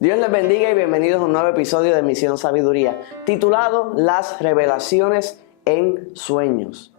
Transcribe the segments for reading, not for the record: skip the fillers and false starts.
Dios les bendiga y bienvenidos a un nuevo episodio de Misión Sabiduría, titulado Las revelaciones en sueños.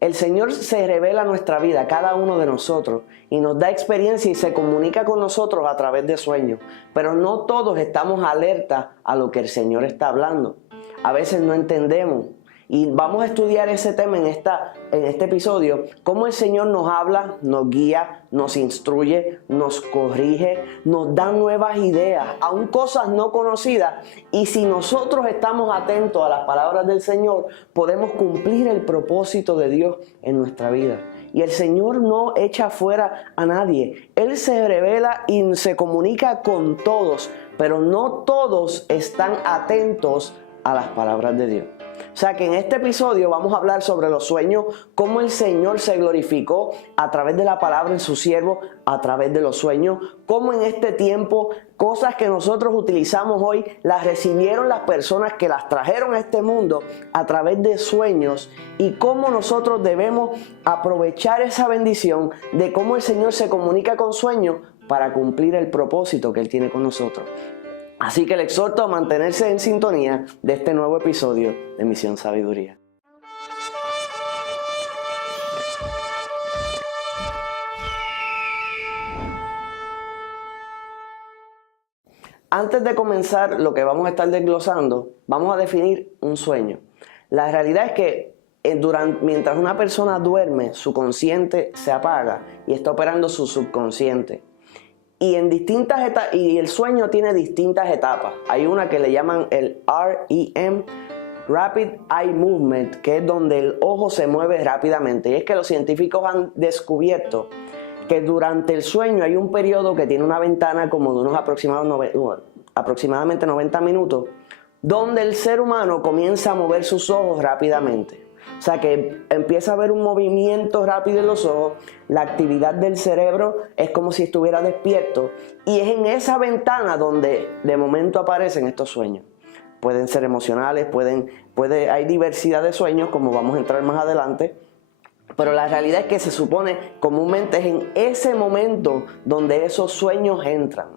El Señor se revela a nuestra vida, a cada uno de nosotros, y nos da experiencia y se comunica con nosotros a través de sueños. Pero no todos estamos alerta a lo que el Señor está hablando. A veces no entendemos. Y vamos a estudiar ese tema en este episodio, cómo el Señor nos habla, nos guía, nos instruye, nos corrige, nos da nuevas ideas, aún cosas no conocidas. Y si nosotros estamos atentos a las palabras del Señor, podemos cumplir el propósito de Dios en nuestra vida. Y el Señor no echa fuera a nadie. Él se revela y se comunica con todos, pero no todos están atentos a las palabras de Dios. O sea que en este episodio vamos a hablar sobre los sueños, cómo el Señor se glorificó a través de la palabra en su siervo, a través de los sueños, cómo en este tiempo cosas que nosotros utilizamos hoy las recibieron las personas que las trajeron a este mundo a través de sueños y cómo nosotros debemos aprovechar esa bendición de cómo el Señor se comunica con sueños para cumplir el propósito que Él tiene con nosotros. Así que le exhorto a mantenerse en sintonía de este nuevo episodio de Misión Sabiduría. Antes de comenzar lo que vamos a estar desglosando, vamos a definir un sueño. La realidad es que mientras una persona duerme, su consciente se apaga y está operando su subconsciente. Y el sueño tiene distintas etapas. Hay una que le llaman el REM, Rapid Eye Movement, que es donde el ojo se mueve rápidamente. Y es que los científicos han descubierto que durante el sueño hay un periodo que tiene una ventana como de unos aproximadamente 90 minutos, donde el ser humano comienza a mover sus ojos rápidamente. O sea que empieza a haber un movimiento rápido en los ojos, la actividad del cerebro es como si estuviera despierto y es en esa ventana donde de momento aparecen estos sueños. Pueden ser emocionales, hay diversidad de sueños como vamos a entrar más adelante, pero la realidad es que se supone comúnmente es en ese momento donde esos sueños entran.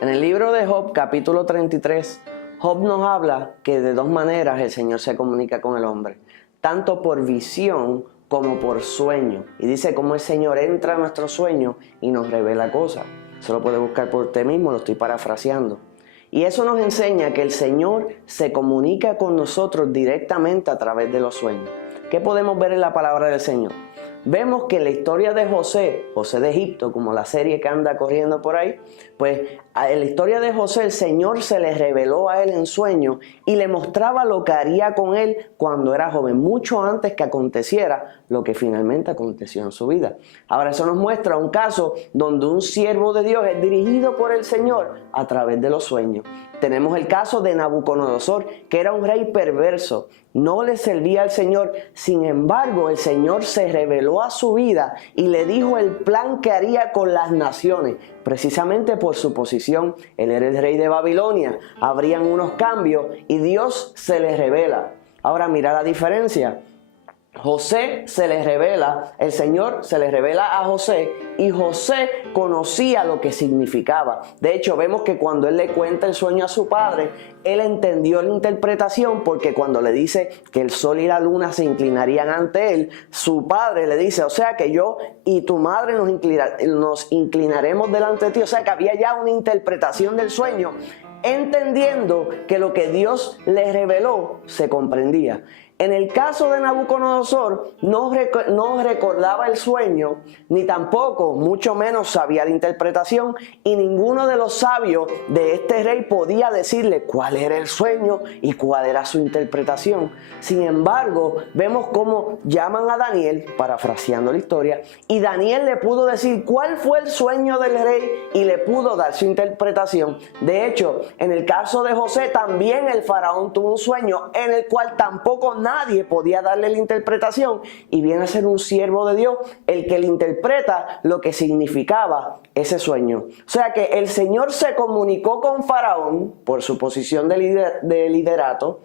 En el libro de Job, capítulo 33, Job nos habla que de dos maneras el Señor se comunica con el hombre, tanto por visión como por sueño. Y dice cómo el Señor entra a nuestro sueño y nos revela cosas. Eso lo puedes buscar por usted mismo, lo estoy parafraseando. Y eso nos enseña que el Señor se comunica con nosotros directamente a través de los sueños. ¿Qué podemos ver en la palabra del Señor? Vemos que en la historia de José de Egipto, como la serie que anda corriendo por ahí, pues en la historia de José el Señor se le reveló a él en sueños y le mostraba lo que haría con él cuando era joven, mucho antes que aconteciera lo que finalmente aconteció en su vida. Ahora eso nos muestra un caso donde un siervo de Dios es dirigido por el Señor a través de los sueños. Tenemos el caso de Nabucodonosor, que era un rey perverso, no le servía al Señor, sin embargo el Señor se reveló a su vida y le dijo el plan que haría con las naciones, precisamente por su posición. Él era el rey de Babilonia, habrían unos cambios y Dios se le revela. Ahora mira la diferencia. José se le revela, el Señor se le revela a José y José conocía lo que significaba. De hecho, vemos que cuando él le cuenta el sueño a su padre, él entendió la interpretación porque cuando le dice que el sol y la luna se inclinarían ante él, su padre le dice, o sea que yo y tu madre nos inclinaremos delante de ti. O sea que había ya una interpretación del sueño, entendiendo que lo que Dios le reveló se comprendía. En el caso de Nabucodonosor, no recordaba el sueño, ni tampoco, mucho menos sabía la interpretación, y ninguno de los sabios de este rey podía decirle cuál era el sueño y cuál era su interpretación. Sin embargo, vemos cómo llaman a Daniel, parafraseando la historia, y Daniel le pudo decir cuál fue el sueño del rey y le pudo dar su interpretación. De hecho, en el caso de José, también el faraón tuvo un sueño en el cual tampoco nadie podía darle la interpretación y viene a ser un siervo de Dios el que le interpreta lo que significaba ese sueño. O sea que el Señor se comunicó con Faraón por su posición de liderato.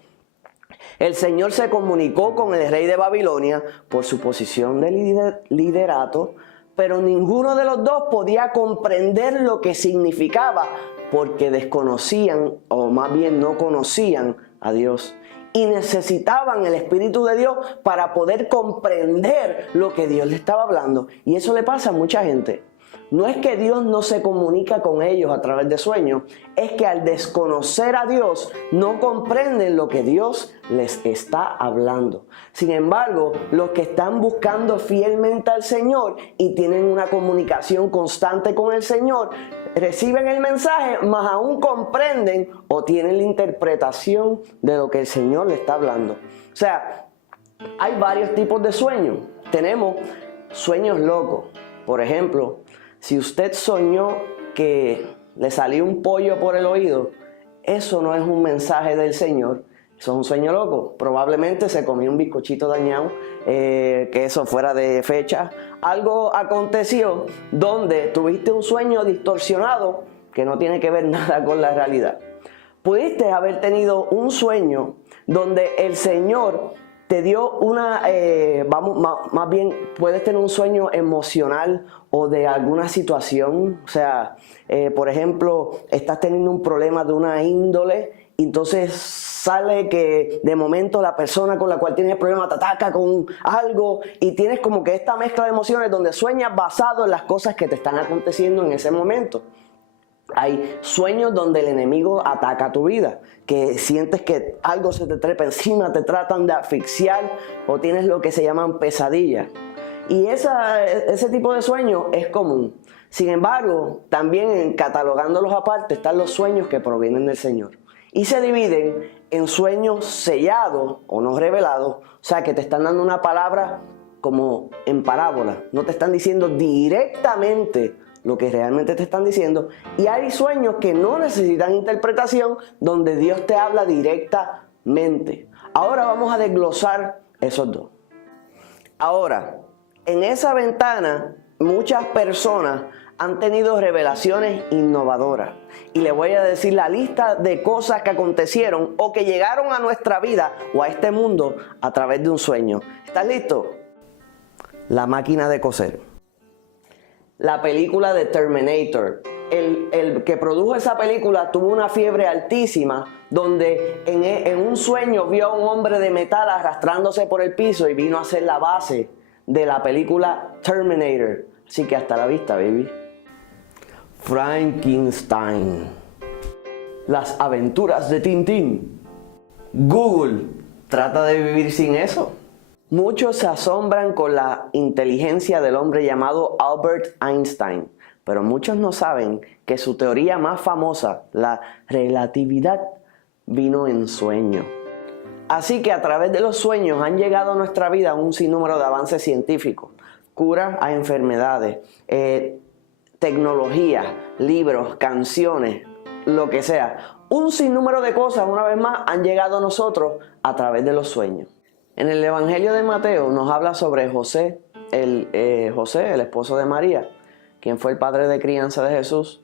El Señor se comunicó con el rey de Babilonia por su posición de liderato, pero ninguno de los dos podía comprender lo que significaba porque desconocían, o más bien no conocían a Dios. Y necesitaban el Espíritu de Dios para poder comprender lo que Dios les estaba hablando. Y eso le pasa a mucha gente. No es que Dios no se comunica con ellos a través de sueños, es que al desconocer a Dios no comprenden lo que Dios les está hablando. Sin embargo, los que están buscando fielmente al Señor y tienen una comunicación constante con el Señor, reciben el mensaje, más aún comprenden o tienen la interpretación de lo que el Señor les está hablando. O sea, hay varios tipos de sueños. Tenemos sueños locos. Por ejemplo, si usted soñó que le salió un pollo por el oído, eso no es un mensaje del Señor, eso es un sueño loco. Probablemente se comió un bizcochito dañado, que eso fuera de fecha. Algo aconteció donde tuviste un sueño distorsionado que no tiene que ver nada con la realidad. Pudiste haber tenido un sueño donde el Señor te dio una, más bien puedes tener un sueño emocional o de alguna situación. O sea, por ejemplo, estás teniendo un problema de una índole y entonces sale que de momento la persona con la cual tienes el problema te ataca con algo y tienes como que esta mezcla de emociones donde sueñas basado en las cosas que te están aconteciendo en ese momento. Hay sueños donde el enemigo ataca tu vida, que sientes que algo se te trepa encima, te tratan de asfixiar o tienes lo que se llaman pesadillas. Y ese tipo de sueños es común. Sin embargo, también catalogándolos aparte están los sueños que provienen del Señor. Y se dividen en sueños sellados o no revelados, o sea que te están dando una palabra como en parábola, no te están diciendo directamente lo que realmente te están diciendo. Y hay sueños que no necesitan interpretación, donde Dios te habla directamente. Ahora vamos a desglosar esos dos. Ahora, en esa ventana, muchas personas han tenido revelaciones innovadoras. Y les voy a decir la lista de cosas que acontecieron o que llegaron a nuestra vida o a este mundo a través de un sueño. ¿Estás listo? La máquina de coser. La película de Terminator. El que produjo esa película tuvo una fiebre altísima, donde en un sueño vio a un hombre de metal arrastrándose por el piso y vino a ser la base de la película Terminator. Así que hasta la vista, baby. Frankenstein. Las aventuras de Tintín. Google trata de vivir sin eso. Muchos se asombran con la inteligencia del hombre llamado Albert Einstein, pero muchos no saben que su teoría más famosa, la relatividad, vino en sueño. Así que a través de los sueños han llegado a nuestra vida un sinnúmero de avances científicos, curas a enfermedades, tecnología, libros, canciones, lo que sea. Un sinnúmero de cosas, una vez más, han llegado a nosotros a través de los sueños. En el Evangelio de Mateo nos habla sobre José, el esposo de María, quien fue el padre de crianza de Jesús.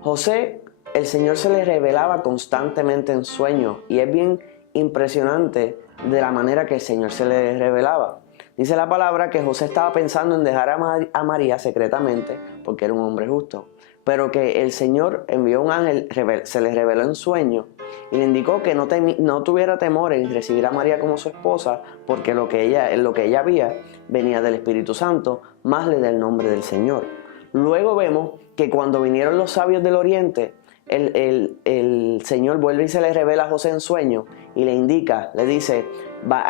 José, el Señor se le revelaba constantemente en sueños y es bien impresionante de la manera que el Señor se le revelaba. Dice la palabra que José estaba pensando en dejar a María secretamente porque era un hombre justo, pero que el Señor envió un ángel, se le reveló en sueños y le indicó que no tuviera temor en recibir a María como su esposa, porque lo que ella había venía del Espíritu Santo, más le da el nombre del Señor. Luego vemos que cuando vinieron los sabios del Oriente, el Señor vuelve y se le revela a José en sueño y le indica, le dice,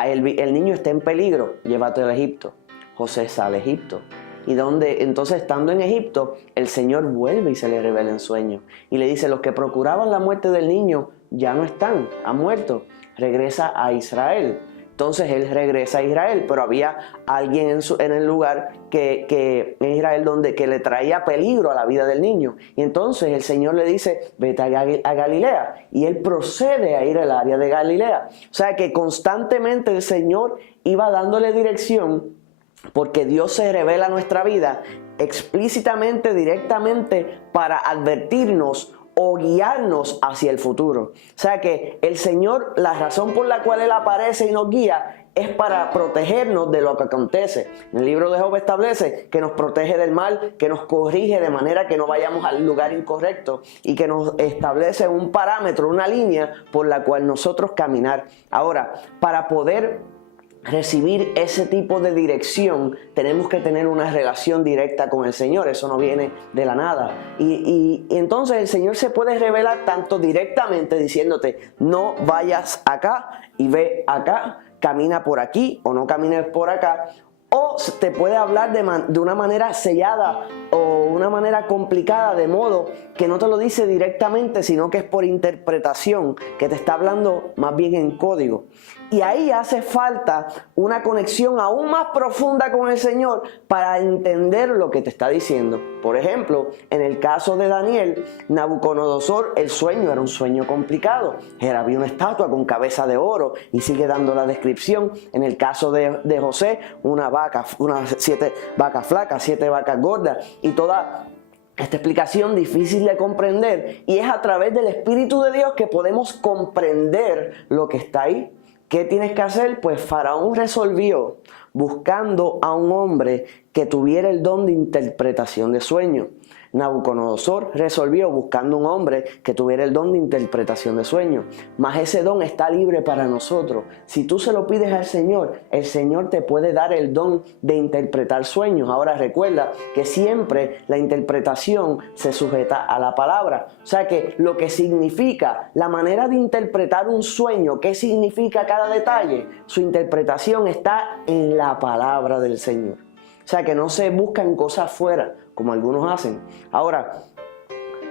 el niño está en peligro, llévatelo a Egipto. José sale a Egipto. Y entonces estando en Egipto, el Señor vuelve y se le revela en sueño. Y le dice, los que procuraban la muerte del niño ya no están, han muerto. Regresa a Israel. Entonces él regresa a Israel, pero había alguien en el lugar en Israel que le traía peligro a la vida del niño. Y entonces el Señor le dice, vete a Galilea. Y él procede a ir al área de Galilea. O sea que constantemente el Señor iba dándole dirección, porque Dios se revela a nuestra vida explícitamente, directamente, para advertirnos o guiarnos hacia el futuro. O sea que el Señor, la razón por la cual Él aparece y nos guía es para protegernos de lo que acontece. En el libro de Job establece que nos protege del mal, que nos corrige de manera que no vayamos al lugar incorrecto y que nos establece un parámetro, una línea por la cual nosotros caminar. Ahora, para poder recibir ese tipo de dirección, tenemos que tener una relación directa con el Señor. Eso no viene de la nada. Y entonces el Señor se puede revelar tanto directamente diciéndote, no vayas acá y ve acá, camina por aquí o no camines por acá. O te puede hablar de una manera sellada o una manera complicada, de modo que no te lo dice directamente, sino que es por interpretación, que te está hablando más bien en código. Y ahí hace falta una conexión aún más profunda con el Señor para entender lo que te está diciendo. Por ejemplo, en el caso de Daniel, Nabucodonosor, el sueño era un sueño complicado. Había una estatua con cabeza de oro y sigue dando la descripción. En el caso de José, unas 7 vacas flacas, 7 vacas gordas y toda esta explicación difícil de comprender, y es a través del Espíritu de Dios que podemos comprender lo que está ahí. ¿Qué tienes que hacer? Pues Faraón resolvió buscando a un hombre que tuviera el don de interpretación de sueños. Nabucodonosor resolvió buscando un hombre que tuviera el don de interpretación de sueños. Mas ese don está libre para nosotros. Si tú se lo pides al Señor, el Señor te puede dar el don de interpretar sueños. Ahora recuerda que siempre la interpretación se sujeta a la palabra. O sea que lo que significa, la manera de interpretar un sueño, qué significa cada detalle, su interpretación está en la palabra del Señor. O sea que no se buscan cosas fuera, como algunos hacen. Ahora,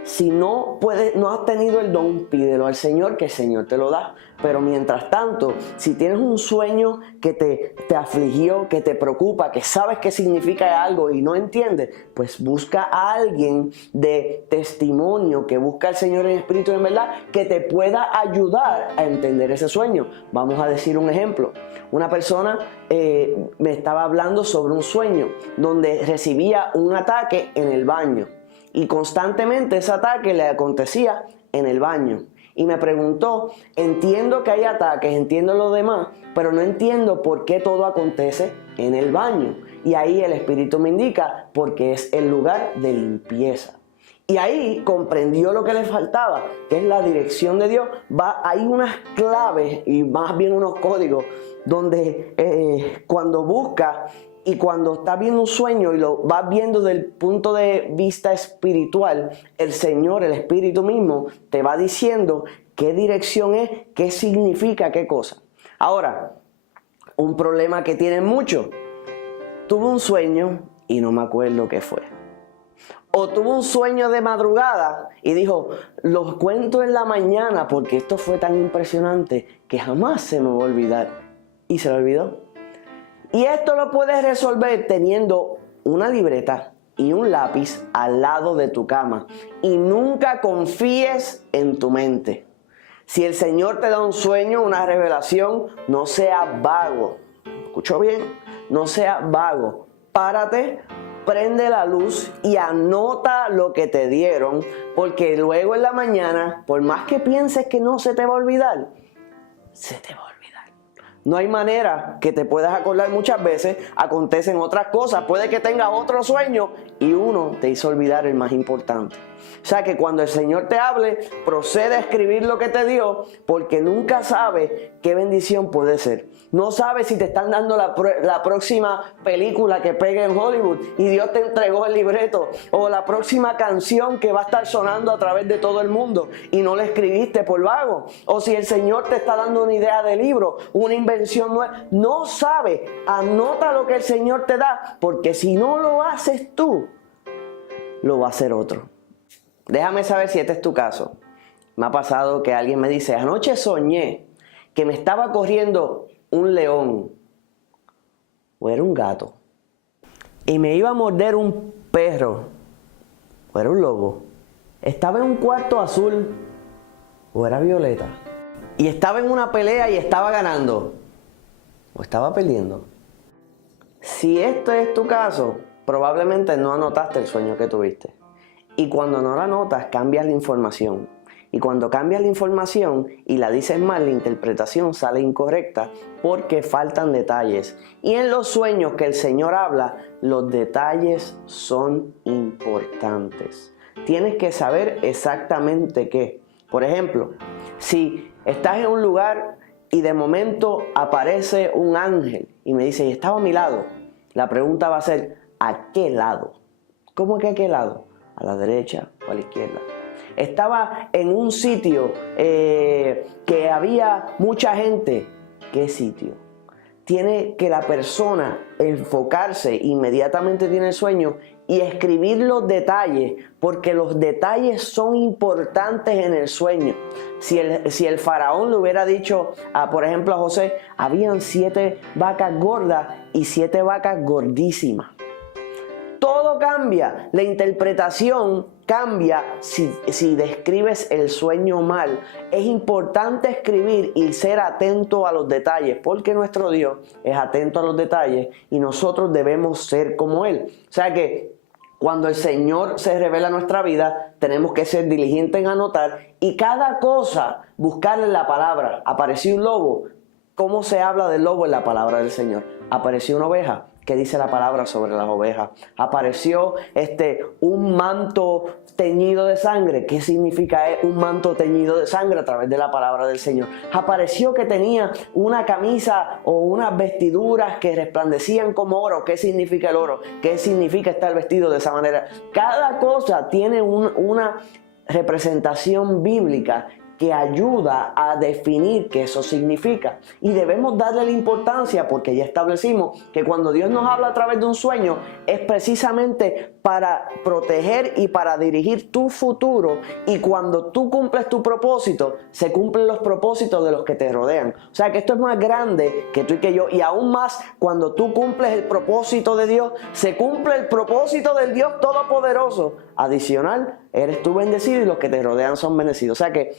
si no has tenido el don, pídelo al Señor, que el Señor te lo da. Pero mientras tanto, si tienes un sueño que te afligió, que te preocupa, que sabes que significa algo y no entiendes, pues busca a alguien de testimonio, que busca al Señor en espíritu y en verdad, que te pueda ayudar a entender ese sueño. Vamos a decir un ejemplo. Una persona me estaba hablando sobre un sueño donde recibía un ataque en el baño. Y constantemente ese ataque le acontecía en el baño. Y me preguntó, entiendo que hay ataques, entiendo lo demás, pero no entiendo por qué todo acontece en el baño. Y ahí el Espíritu me indica, porque es el lugar de limpieza. Y ahí comprendió lo que le faltaba, que es la dirección de Dios. Hay unas claves y más bien unos códigos donde cuando buscas y cuando estás viendo un sueño y lo vas viendo desde el punto de vista espiritual, el Señor, el Espíritu mismo, te va diciendo qué dirección es, qué significa, qué cosa. Ahora, un problema que tienen muchos. Tuve un sueño y no me acuerdo qué fue. O tuvo un sueño de madrugada y dijo, los cuento en la mañana porque esto fue tan impresionante que jamás se me va a olvidar. Y se lo olvidó. Y esto lo puedes resolver teniendo una libreta y un lápiz al lado de tu cama. Y nunca confíes en tu mente. Si el Señor te da un sueño, una revelación, no seas vago. ¿Escuchó bien? No seas vago. Párate, prende la luz y anota lo que te dieron, porque luego en la mañana, por más que pienses que no se te va a olvidar, se te va a olvidar. No hay manera que te puedas acordar muchas veces, acontecen otras cosas, puede que tengas otro sueño y uno te hizo olvidar el más importante. O sea que cuando el Señor te hable, procede a escribir lo que te dio, porque nunca sabes qué bendición puede ser. No sabes si te están dando la próxima película que pegue en Hollywood y Dios te entregó el libreto, o la próxima canción que va a estar sonando a través de todo el mundo y no la escribiste por vago, o si el Señor te está dando una idea de libro, una invención nueva. No sabes, anota lo que el Señor te da, porque si no lo haces tú, lo va a hacer otro. Déjame saber si este es tu caso. Me ha pasado que alguien me dice, anoche soñé que me estaba corriendo un león o era un gato y me iba a morder un perro o era un lobo. Estaba en un cuarto azul o era violeta. Y estaba en una pelea y estaba ganando o estaba perdiendo. Si esto es tu caso, probablemente no anotaste el sueño que tuviste. Y cuando no lo anotas, cambias la información. Y cuando cambias la información y la dices mal, la interpretación sale incorrecta porque faltan detalles. Y en los sueños que el Señor habla, los detalles son importantes. Tienes que saber exactamente qué. Por ejemplo, si estás en un lugar y de momento aparece un ángel y me dice, y estaba a mi lado, la pregunta va a ser, ¿a qué lado? ¿Cómo que a qué lado? ¿A la derecha o a la izquierda? Estaba en un sitio que había mucha gente. ¿Qué sitio? Tiene que la persona enfocarse, inmediatamente tiene el sueño, y escribir los detalles, porque los detalles son importantes en el sueño. Si el faraón le hubiera dicho, por ejemplo, a José, habían 7 vacas gordas y 7 vacas gordísimas. Todo cambia, la interpretación cambia si describes el sueño mal. Es importante escribir y ser atento a los detalles, porque nuestro Dios es atento a los detalles y nosotros debemos ser como Él. O sea que cuando el Señor se revela en nuestra vida, tenemos que ser diligentes en anotar y cada cosa buscarle en la palabra. Apareció un lobo. ¿Cómo se habla del lobo en la palabra del Señor? Apareció una oveja. ¿Qué dice la palabra sobre las ovejas? Apareció un manto teñido de sangre. ¿Qué significa un manto teñido de sangre? A través de la palabra del Señor. Apareció que tenía una camisa o unas vestiduras que resplandecían como oro. ¿Qué significa el oro? ¿Qué significa estar vestido de esa manera? Cada cosa tiene una representación bíblica que ayuda a definir qué eso significa. Y debemos darle la importancia porque ya establecimos que cuando Dios nos habla a través de un sueño es precisamente para proteger y para dirigir tu futuro, y cuando tú cumples tu propósito, se cumplen los propósitos de los que te rodean. O sea que esto es más grande que tú y que yo, y aún más cuando tú cumples el propósito de Dios, se cumple el propósito del Dios Todopoderoso. Adicional, eres tú bendecido y los que te rodean son bendecidos. O sea que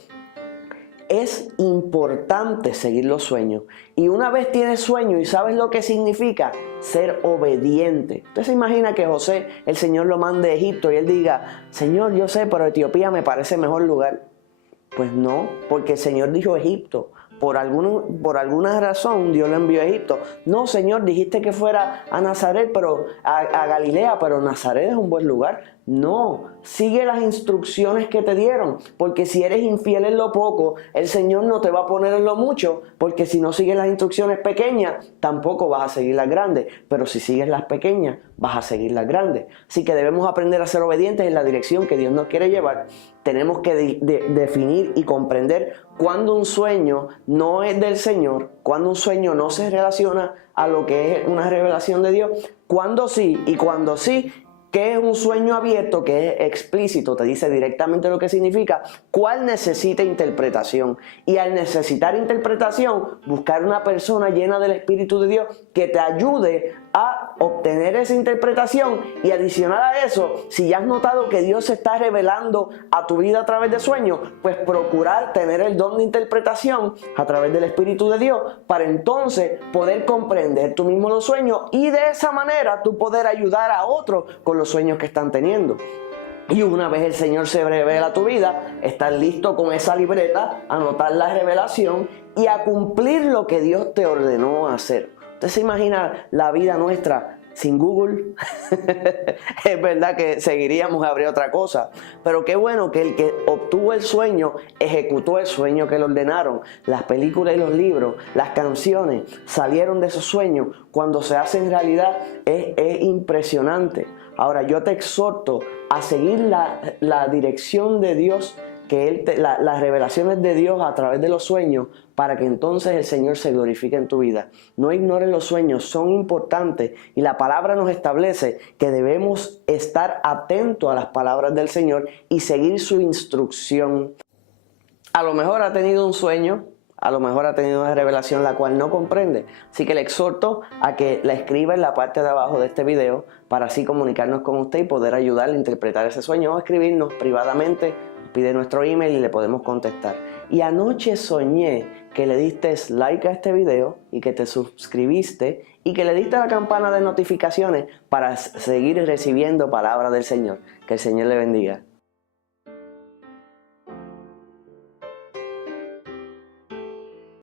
es importante seguir los sueños. Y una vez tienes sueño y sabes lo que significa, ser obediente. Usted se imagina que José, el Señor lo mande a Egipto y él diga, Señor, yo sé, pero Etiopía me parece mejor lugar. Pues no, porque el Señor dijo Egipto. Por alguna razón Dios lo envió a Egipto. No, Señor, dijiste que fuera a Nazaret, pero a Galilea, pero Nazaret es un buen lugar. No, sigue las instrucciones que te dieron, porque si eres infiel en lo poco, el Señor no te va a poner en lo mucho, porque si no sigues las instrucciones pequeñas, tampoco vas a seguir las grandes, pero si sigues las pequeñas, vas a seguir las grandes. Así que debemos aprender a ser obedientes en la dirección que Dios nos quiere llevar. Tenemos que definir y comprender cuando un sueño no es del Señor, cuando un sueño no se relaciona a lo que es una revelación de Dios, cuando sí y cuando sí. ¿Qué es un sueño abierto? Que es explícito, te dice directamente lo que significa, cuál necesita interpretación. Y al necesitar interpretación, buscar una persona llena del Espíritu de Dios que te ayude a obtener esa interpretación. Y adicional a eso, si ya has notado que Dios se está revelando a tu vida a través de sueños, pues procurar tener el don de interpretación a través del Espíritu de Dios para entonces poder comprender tú mismo los sueños y de esa manera tú poder ayudar a otros con los sueños que están teniendo. Y una vez el Señor se revela a tu vida, estás listo con esa libreta a anotar la revelación y a cumplir lo que Dios te ordenó hacer. ¿Usted se imagina la vida nuestra sin Google? Es verdad que seguiríamos, habría otra cosa. Pero qué bueno que el que obtuvo el sueño ejecutó el sueño que le ordenaron. Las películas y los libros, las canciones salieron de esos sueños. Cuando se hacen realidad es impresionante. Ahora yo te exhorto a seguir la dirección de Dios, las revelaciones de Dios a través de los sueños, para que entonces el Señor se glorifique en tu vida. No ignores los sueños, son importantes y la palabra nos establece que debemos estar atentos a las palabras del Señor y seguir su instrucción. A lo mejor ha tenido un sueño, a lo mejor ha tenido una revelación la cual no comprende. Así que le exhorto a que la escriba en la parte de abajo de este video para así comunicarnos con usted y poder ayudarle a interpretar ese sueño o escribirnos privadamente. Pide nuestro email y le podemos contestar. Y anoche soñé que le diste like a este video y que te suscribiste y que le diste a la campana de notificaciones para seguir recibiendo palabra del Señor. Que el Señor le bendiga.